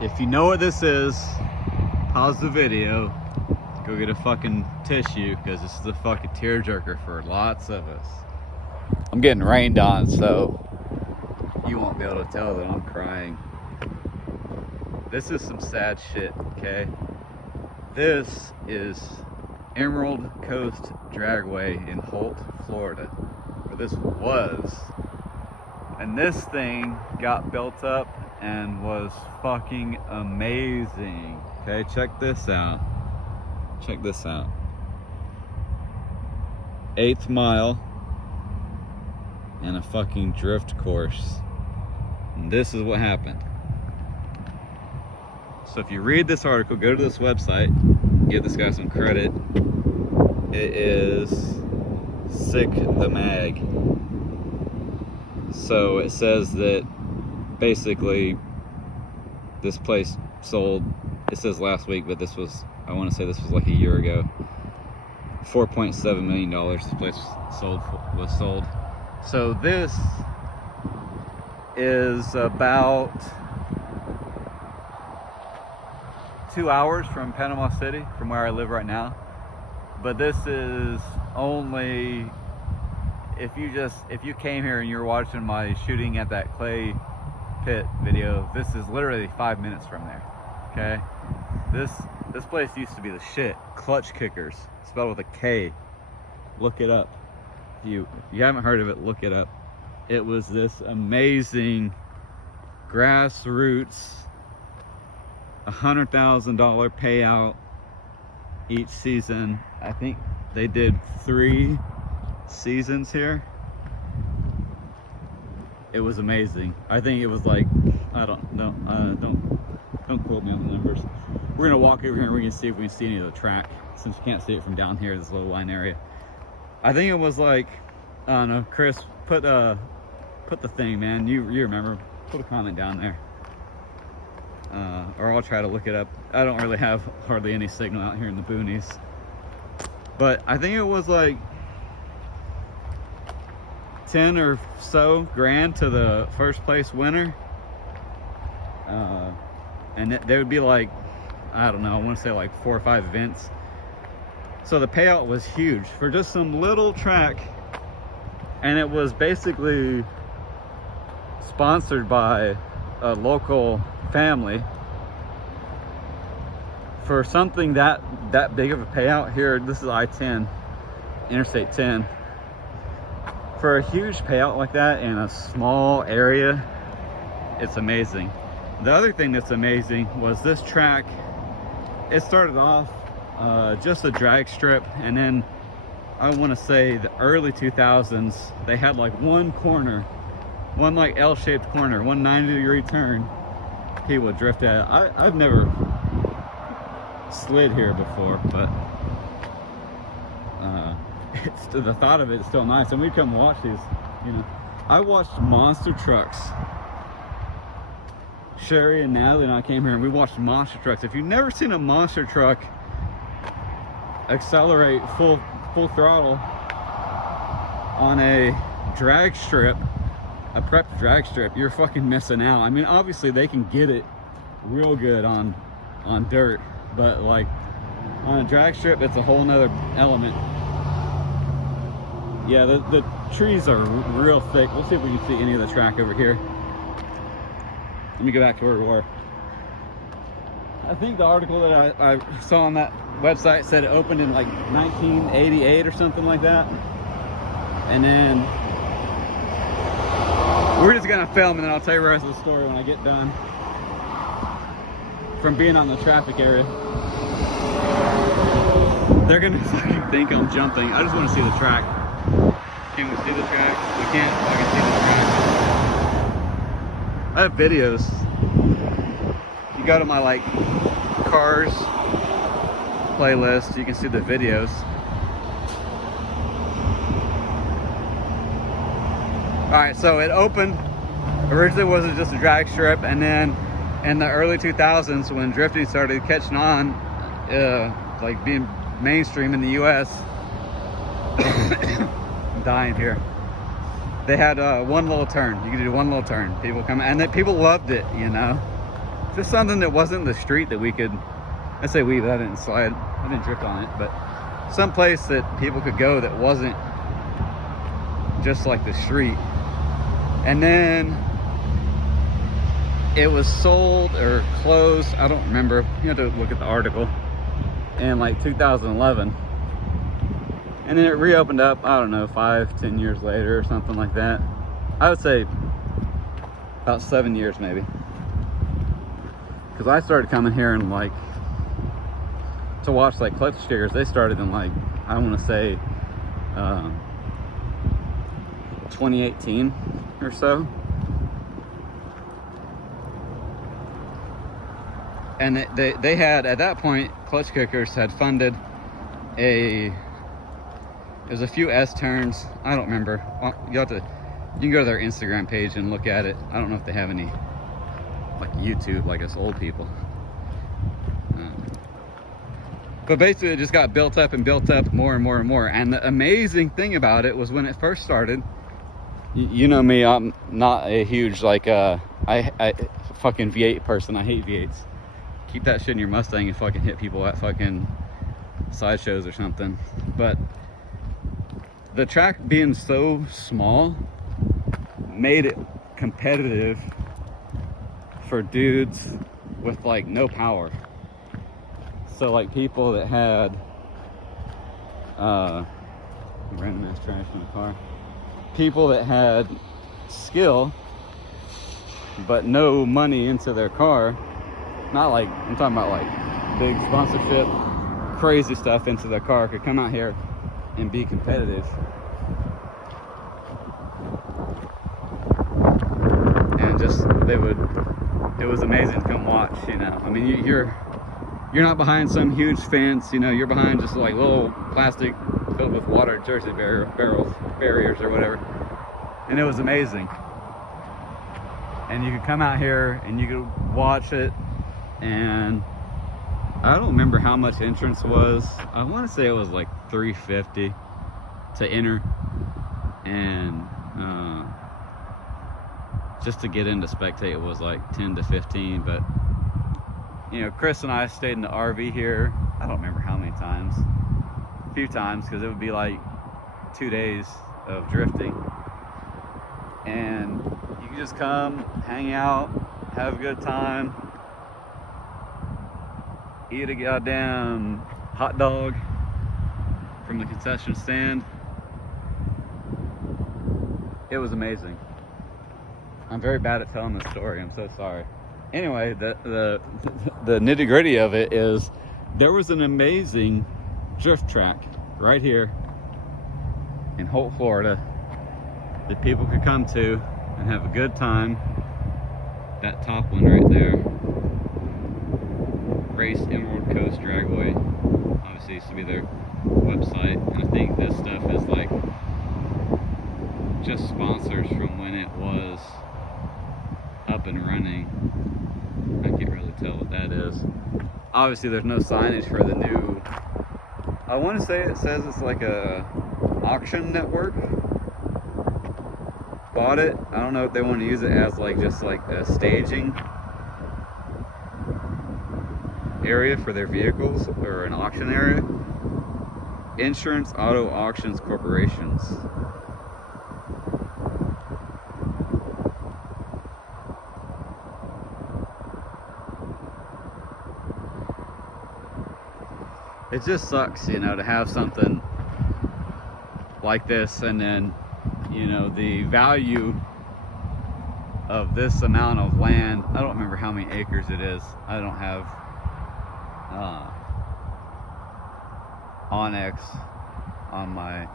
If you know what this is, pause the video, go get a fucking tissue, because this is a fucking tearjerker for lots of us. I'm getting rained on, so you won't be able to tell that I'm crying. This is some sad shit, okay? This is Emerald Coast Dragway in Holt, Florida, where this was. And this thing got built up and was fucking amazing. Okay, check this out. Check this out. 8th mile and a fucking drift course. And this is what happened. So if you read this article, go to this website, give this guy some credit. It is Sick the Mag. So it says that basically this place sold, it says last week, but this was, I want to say this was like a year ago, $4.7 million this place was sold. So this is about 2 hours from Panama City, from where I live right now. But this is only, if you came here and you're watching my shooting at that clay pit video, this is literally 5 minutes from there. Okay, this place used to be the shit. Klutch Kickers, spelled with a K. Look it up. If you haven't heard of it, look it up. It was this amazing grassroots $100,000 payout each season. I think they did 3 seasons here. It was amazing. I think it was like, I don't know, don't quote me on the numbers. We're gonna walk over here and we're gonna see if we can see any of the track, since you can't see it from down here, this little line area. I think it was like, I don't know, Chris, put the thing, man, you remember, put a comment down there. Or I'll try to look it up. I don't really have hardly any signal out here in the boonies. But I think it was like 10 or so grand to the first place winner. And there would be like, I don't know, I want to say like 4 or 5 events. So the payout was huge for just some little track. And it was basically sponsored by a local family. For something that big of a payout here, this is I-10, Interstate 10. For a huge payout like that in a small area, it's amazing. The other thing that's amazing was this track. It started off just a drag strip, and then I want to say the early 2000s, they had like one corner, one like L-shaped corner, one 90-degree turn he would drift at. I've never slid here before, but it's, the thought of it is still nice. And we'd come watch these, you know. I watched monster trucks. Sherry and Natalie and I came here and we watched monster trucks. If you've never seen a monster truck accelerate full throttle on a drag strip, a prep drag strip, you're fucking missing out. I mean, obviously they can get it real good on dirt, but like on a drag strip, it's a whole nother element. Yeah, the trees are real thick. We'll see if we can see any of the track over here. Let me go back to where we were. I think the article that I saw on that website said it opened in like 1988 or something like that. And then we're just gonna film and then I'll tell you the rest of the story when I get done from being on the traffic area. They're gonna fucking think I'm jumping. I just want to see the track. Can we see the track? We can't fucking see the track. I have videos. You go to my like cars playlist, you can see the videos. Alright, so it opened, originally wasn't just a drag strip, and then in the early 2000s when drifting started catching on, like being mainstream in the US, I'm dying here. They had one little turn. You could do one little turn. People come, and then people loved it, you know. just something that wasn't the street that we could, I say we, but I didn't slide, I didn't drift on it, but some place that people could go that wasn't just like the street. And then it was sold or closed, I don't remember, you have to look at the article, in like 2011. And then it reopened up, I don't know, 5-10 years later or something like that. I would say about 7 years maybe. Because I started coming here and like to watch like Klutch stickers. They started in like, I want to say 2018 or so. And they had, at that point, Klutch Kickers had funded there's a few S-turns. I don't remember. You can go to their Instagram page and look at it. I don't know if they have any like YouTube, like us old people. But basically it just got built up and built up more and more and more. And the amazing thing about it was when it first started, you know me, I'm not a huge like I fucking V8 person. I hate V8s. Keep that shit in your Mustang and fucking hit people at fucking sideshows or something. But the track being so small made it competitive for dudes with like no power. So like people that had random ass trash in the car, people that had skill but no money into their car, not like, I'm talking about like big sponsorship, crazy stuff into their car, could come out here and be competitive. And just, it was amazing to come watch, you know. I mean, you're not behind some huge fence, you know, you're behind just like little plastic filled with water jersey barriers or whatever. And it was amazing. And you could come out here and you could watch it, and I don't remember how much entrance was. I want to say it was like $3.50 to enter, and just to get in to spectate it was like 10 to 15. But you know, Chris and I stayed in the RV here, I don't remember how many times, a few times, because it would be like 2 days of drifting. And you can just come, hang out, have a good time, eat a goddamn hot dog from the concession stand. It was amazing. I'm very bad at telling this story, I'm so sorry. Anyway, the nitty-gritty of it is there was an amazing drift track right here in Holt, Florida, that people could come to and have a good time. That top one right there, Race Emerald Coast Dragway, obviously used to be their website, and I think this stuff is like just sponsors from when it was up and running. I can't really tell what that is. Obviously there's no signage for the new, I want to say it says it's like a auction network bought it. I don't know if they want to use it as like just like a staging area for their vehicles or an auction area. Insurance Auto Auctions Corporations. It just sucks, you know, to have something like this, and then, you know, the value of this amount of land, I don't remember how many acres it is. I don't have Onyx on my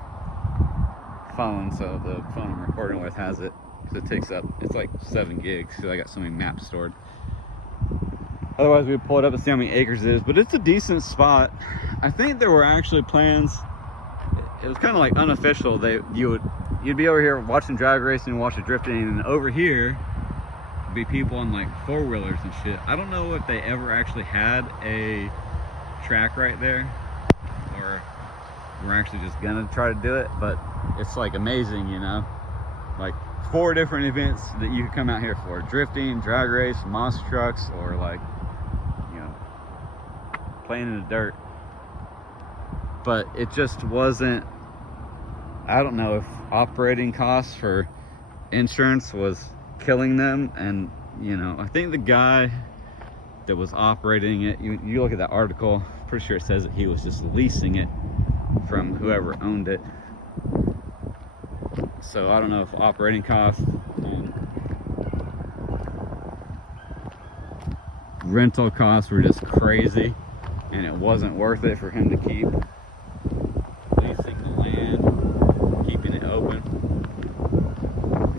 phone, so the phone I'm recording with has it, because it takes up, it's like 7 gigs, because I got so many maps stored. Otherwise we'd pull it up and see how many acres it is, but it's a decent spot. I think there were actually plans, it was kind of like unofficial, you'd be over here watching drag racing and watching drifting, and over here would be people on like 4-wheelers and shit. I don't know if they ever actually had a track right there, or we're actually just gonna try to do it, but it's like amazing, you know, like 4 different events that you could come out here for: drifting, drag race, monster trucks, or like, you know, playing in the dirt. But it just wasn't, I don't know if operating costs for insurance was killing them. And you know, I think the guy that was operating it, you look at that article, pretty sure it says that he was just leasing it from whoever owned it. So I don't know if operating costs and rental costs were just crazy and it wasn't worth it for him to keep leasing the land, keeping it open.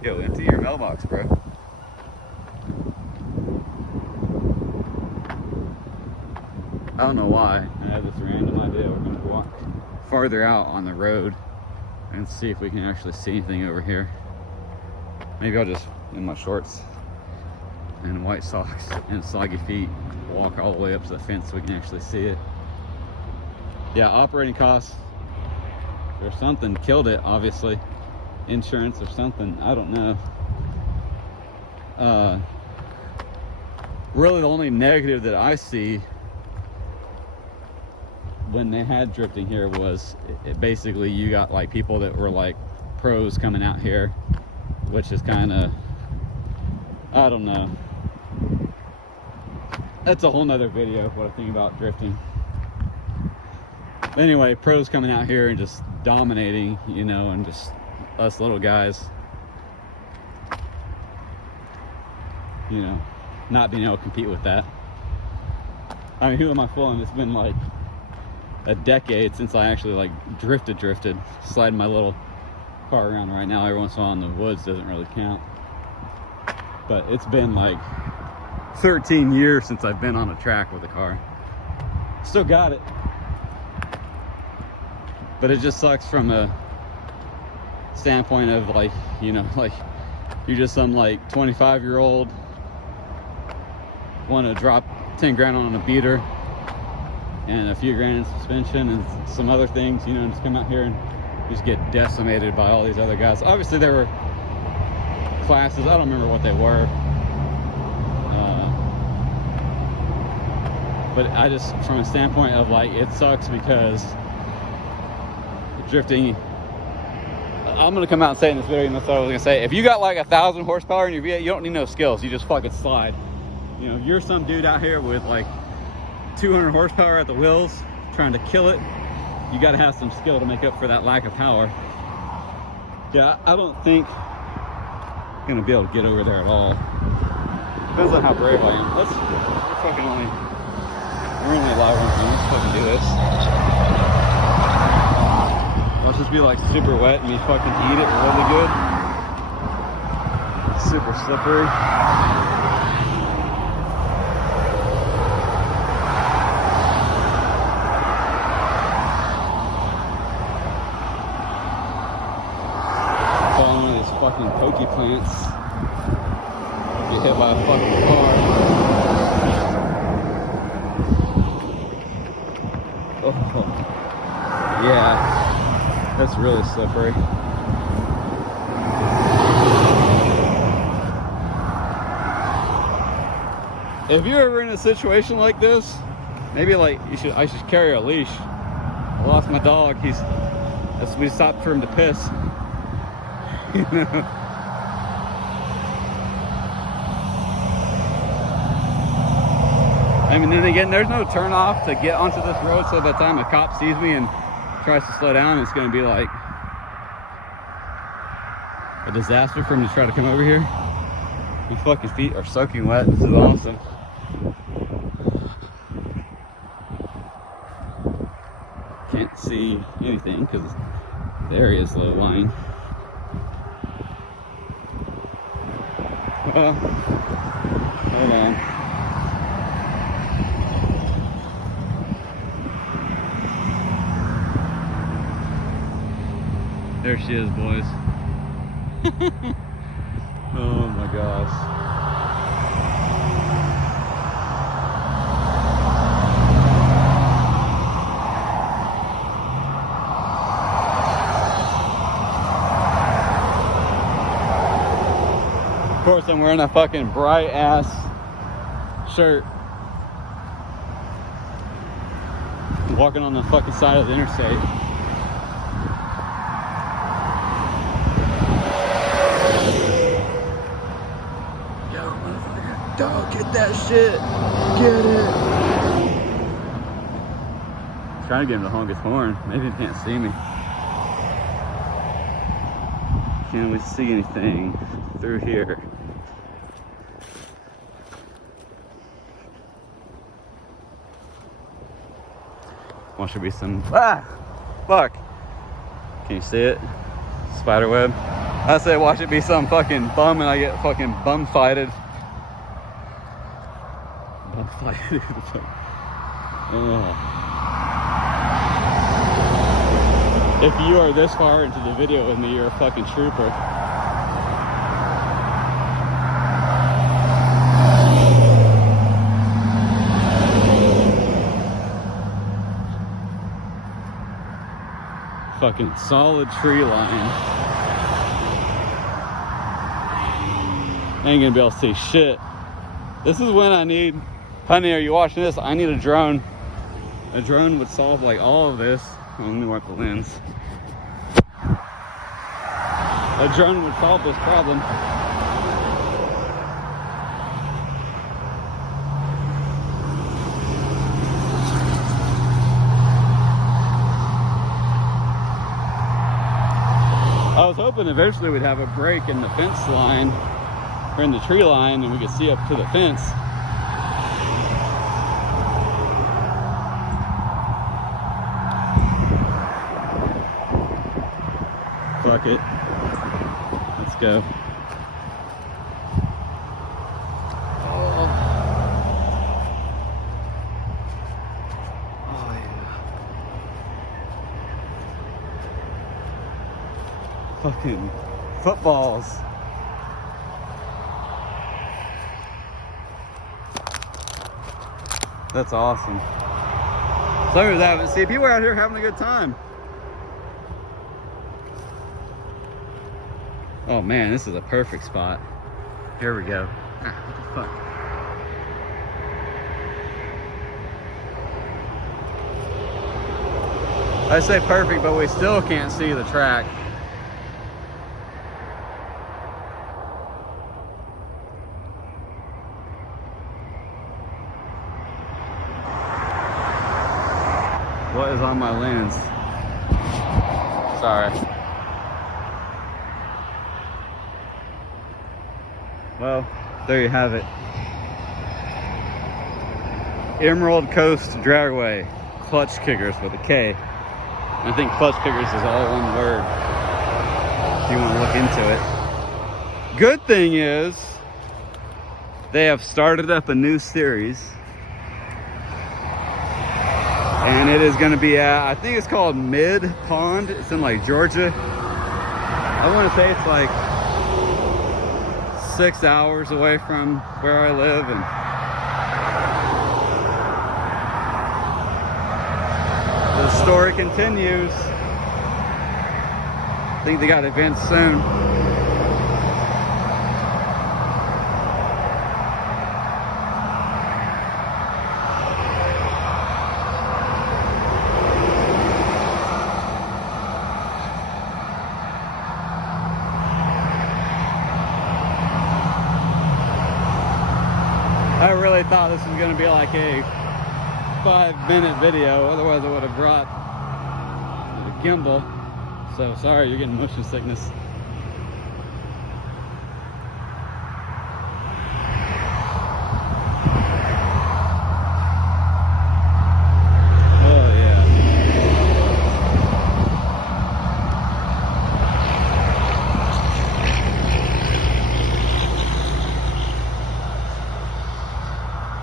Yo, empty your mailbox, bro. I don't know why. I had this random idea. We're going to walk farther out on the road and see if we can actually see anything over here. Maybe I'll just, in my shorts and white socks and soggy feet, walk all the way up to the fence so we can actually see it. Yeah, operating costs or something killed it, obviously. Insurance or something, I don't know. Really the only negative that I see when they had drifting here was it basically you got like people that were like pros coming out here, which is kind of, I don't know, that's a whole nother video what I think about drifting. But anyway, pros coming out here and just dominating, you know, and just us little guys, you know, not being able to compete with that. I mean, who am I fooling? It's been like a decade since I actually like drifted, sliding my little car around right now. Every once in a while in the woods doesn't really count, but it's been like 13 years since I've been on a track with a car. Still got it, but it just sucks from a standpoint of like, you know, like you're just some like 25-year-old want to drop 10 grand on a beater and a few grand in suspension and some other things, you know, and just come out here and just get decimated by all these other guys. Obviously there were classes, I don't remember what they were, but I just, from a standpoint of like, it sucks because drifting, I'm gonna come out and say in this video, and that's what I was gonna say, if you got like 1,000 horsepower in your V8, you don't need no skills, you just fucking slide. You know, you're some dude out here with like 200 horsepower at the wheels trying to kill it, you got to have some skill to make up for that lack of power. Yeah, I don't think I'm gonna be able to get over there at all. Depends on how brave I am. We're only live on film. Let's fucking do this. Let's just be like super wet and we fucking eat it really good. Super slippery. Fucking pokey plants, get hit by a fucking car. Oh, yeah, that's really slippery. If you're ever in a situation like this, maybe like I should carry a leash. I lost my dog. We stopped for him to piss. You know? I mean, then again, there's no turn off to get onto this road, so by the time a cop sees me and tries to slow down, it's going to be like a disaster for him to try to come over here. My fucking feet are soaking wet. This is awesome. Can't see anything because the area is low lying. Hold on. There she is, boys. Oh my gosh. course, I'm wearing a fucking bright ass shirt. Walking on the fucking side of the interstate. Yo, motherfucker. Dog, get that shit. Get it. I'm trying to get him to honk his horn. Maybe he can't see me. Can't we see anything through here? Watch there be some. Ah! Fuck! Can you see it? Spider web. I said, watch it be some fucking bum and I get fucking bum fighted. Bum fighted. Oh. If you are this far into the video with me, you're a fucking trooper. Fucking solid tree line. Ain't gonna be able to see shit. This is when I need, honey, are you watching this? I need a drone. A drone would solve like all of this. Oh, let me wipe the lens. A drone would solve this problem. I was hoping eventually we'd have a break in the fence line, or in the tree line, and we could see up to the fence. Fuck it. Let's go. Oh. Oh yeah. Fucking footballs. That's awesome. So there's that. See, people are out here having a good time. Oh man, this is a perfect spot. Here we go. Ah, what the fuck? I say perfect, but we still can't see the track. What is on my lens? Sorry. Well, there you have it. Emerald Coast Dragway. Klutch kickers with a K. I think Klutch kickers is all one word, if you want to look into it. Good thing is, they have started up a new series. And it is going to be at, I think it's called Mid Pond. It's in like Georgia. I want to say it's like 6 hours away from where I live, and the story continues. I think they got events soon. I really thought this was going to be like a 5-minute video, otherwise I would have brought the gimbal. So sorry, you're getting motion sickness. Oh yeah.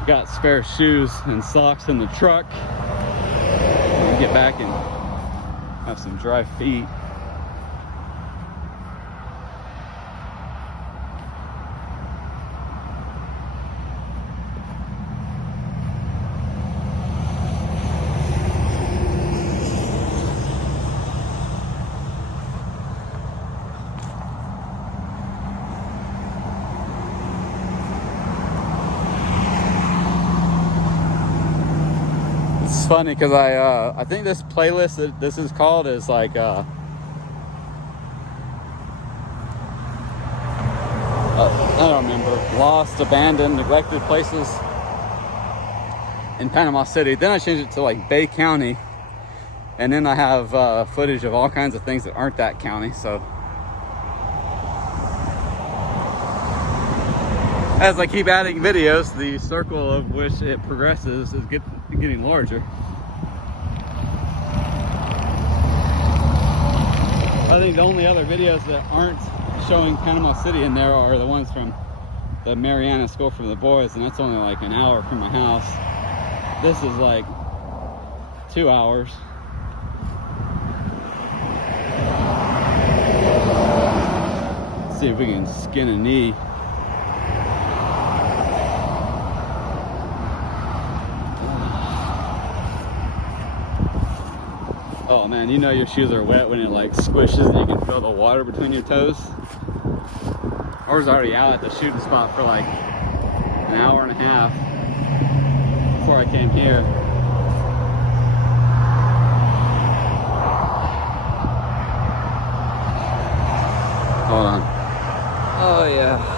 Got spare shoes and socks in the truck. Get back and have some dry feet. funny because I think this playlist that this is called is like I don't remember, lost, abandoned, neglected places in Panama City. Then I changed it to like Bay County, and then I have footage of all kinds of things that aren't that county. So as I keep adding videos, the circle of which it progresses is getting larger. I think the only other videos that aren't showing Panama City in there are the ones from the Mariana School for the Boys, and that's only like an hour from my house. This is like 2 hours. Let's see if we can skin a knee. Oh man, you know your shoes are wet when it like squishes and you can feel the water between your toes. I was already out at the shooting spot for like an hour and a half before I came here. Hold on. Oh yeah.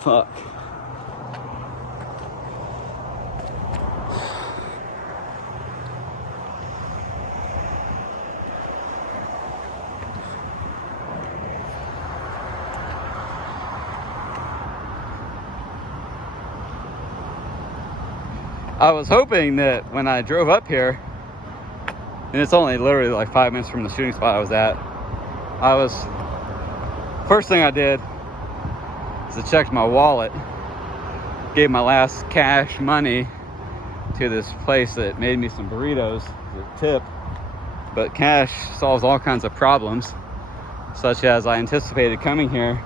Fuck. I was hoping that when I drove up here, and it's only literally like 5 minutes from the shooting spot I was at, first thing I did is I checked my wallet, gave my last cash money to this place that made me some burritos as a tip. But cash solves all kinds of problems, such as I anticipated coming here.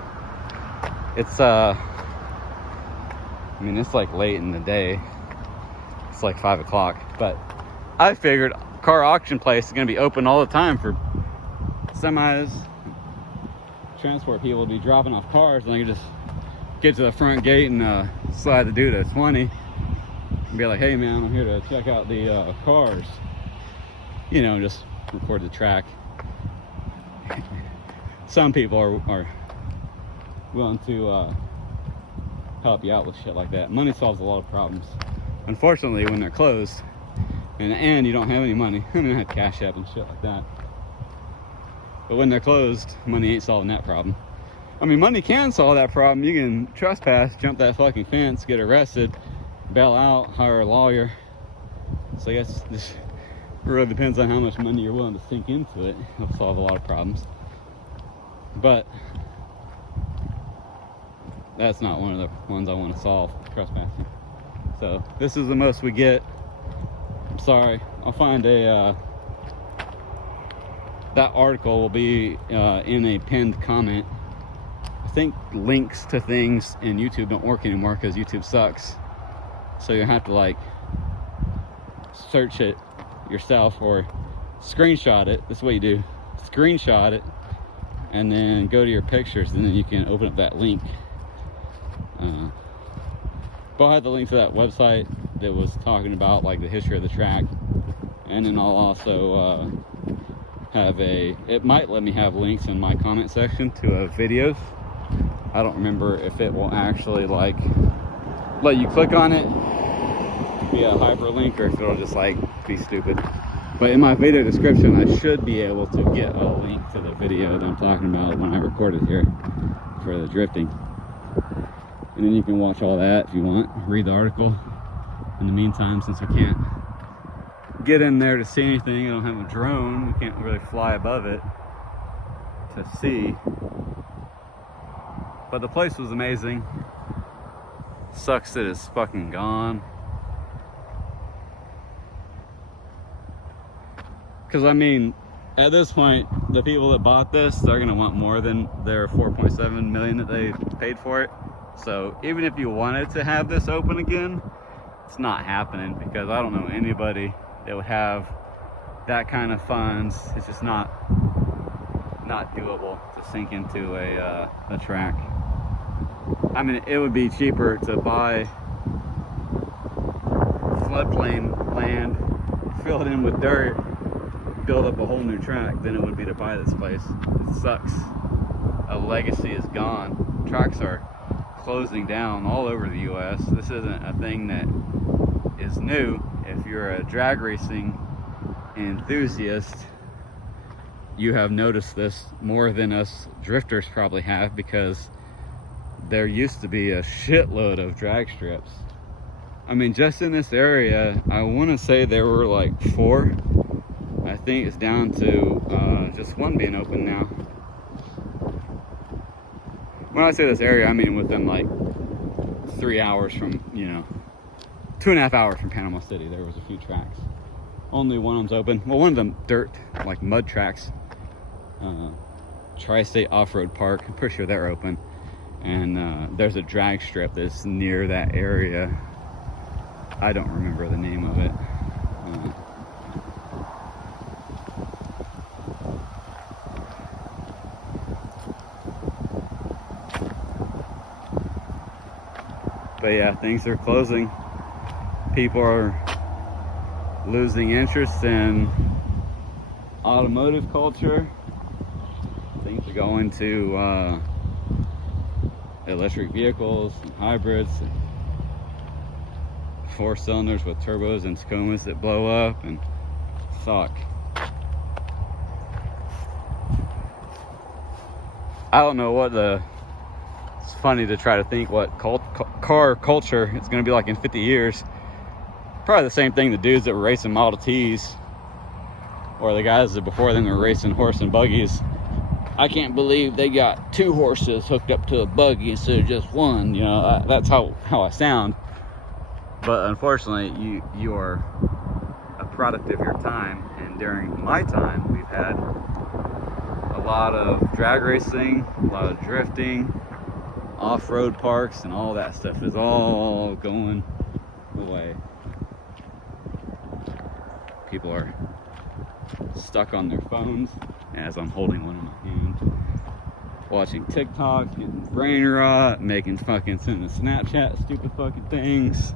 It's I mean, it's like late in the day. It's like 5 o'clock, but I figured car auction place is gonna be open all the time for semis, transport people to be dropping off cars, and I can just get to the front gate and slide the dude a 20 and be like, hey man, I'm here to check out the cars, you know, just record the track. Some people are willing to help you out with shit like that. Money solves a lot of problems. Unfortunately, when they're closed and you don't have any money, I mean, I have Cash App and shit like that, but when they're closed, money ain't solving that problem. I mean, money can solve that problem. You can trespass, jump that fucking fence, get arrested, bail out, hire a lawyer. So I guess this really depends on how much money you're willing to sink into it. It'll solve a lot of problems. But that's not one of the ones I want to solve, trespassing. So this is the most we get. I'm sorry. I'll find a that article will be in a pinned comment. I think links to things in YouTube don't work anymore because YouTube sucks. So you have to like search it yourself or screenshot it. That's what you do. Screenshot it and then go to your pictures, and then you can open up that link. But I had the link to that website that was talking about like the history of the track, and then I'll also have it might let me have links in my comment section to videos. I don't remember if it will actually like let you click on it via hyperlink or if it'll just like be stupid. But in my video description, I should be able to get a link to the video that I'm talking about when I recorded here for the drifting. And then you can watch all that if you want, read the article. In the meantime, since we can't get in there to see anything, I don't have a drone, we can't really fly above it to see. But the place was amazing. Sucks that it's fucking gone. Because I mean, at this point, the people that bought this, they're gonna want more than their 4.7 million that they paid for it. So even if you wanted to have this open again, it's not happening, because I don't know anybody that would have that kind of funds. It's just not not doable to sink into a track. I mean, it would be cheaper to buy floodplain land, fill it in with dirt, build up a whole new track than it would be to buy this place. It sucks. A legacy is gone. Tracks are closing down all over the US. This isn't a thing that is new. If you're a drag racing enthusiast, you have noticed this more than us drifters probably have, because there used to be a shitload of drag strips. I mean, just in this area, I want to say there were like 4. I think it's down to just 1 being open now. When I say this area, I mean within like 3 hours from, 2.5 hours from Panama City, there was a few tracks. Only one of them's open. Well, one of them dirt, like mud tracks. Tri-State Off-Road Park, I'm pretty sure they're open. And there's a drag strip that's near that area. I don't remember the name of it. But yeah, things are closing. People are losing interest in automotive culture. Things are going to electric vehicles and hybrids and 4 cylinders with turbos and Tacomas that blow up and suck. I don't know what it's funny to try to think what car culture it's going to be like in 50 years. Probably the same thing the dudes that were racing Model Ts, or the guys that before them were racing horse and buggies. I can't believe they got 2 horses hooked up to a buggy instead of just 1. That's how I sound. But unfortunately, you are a product of your time. And during my time, we've had a lot of drag racing, a lot of drifting, off-road parks, and all that stuff is all going away. People are stuck on their phones as I'm holding one in my hand, watching TikToks, getting brain rot, sending Snapchat stupid fucking things,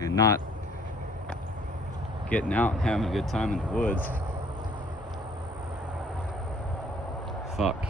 and not getting out and having a good time in the woods. Fuck.